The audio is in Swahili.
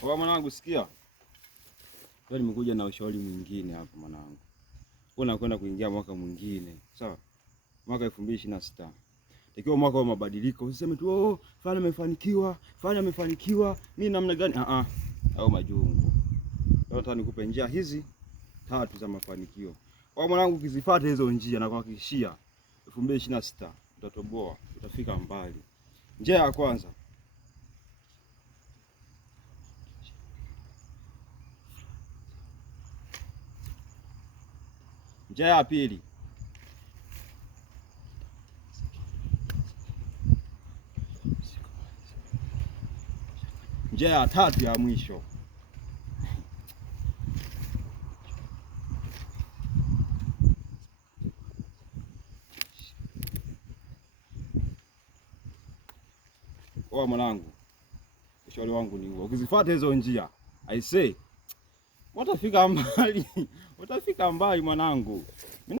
Kwa mwanangu, sikia. Leo nimekuja na ushauri mwingine hapa mwanangu. Wewe unakwenda kuingia mwaka mwingine, sawa? Mwaka 2026. Ikiwa mwaka wa mabadiliko, usiseme tu oh, fulani amefanikiwa, mimi namna gani? Au majungu. Leo nataka nikupe njia hizi 3 za mafanikio. Kwa mwanangu, ukizifuata hizo njia na kuhakikishia 2026 utatoboa, utafika mbali. Njia ya kwanza, njia ya pili, njia ya 3 ya mwisho. Kwa mwanangu, ushauri wangu ni huo. Ukizifuata hizo njia, I say, utafika mbali. Utafika mbali mwanangu.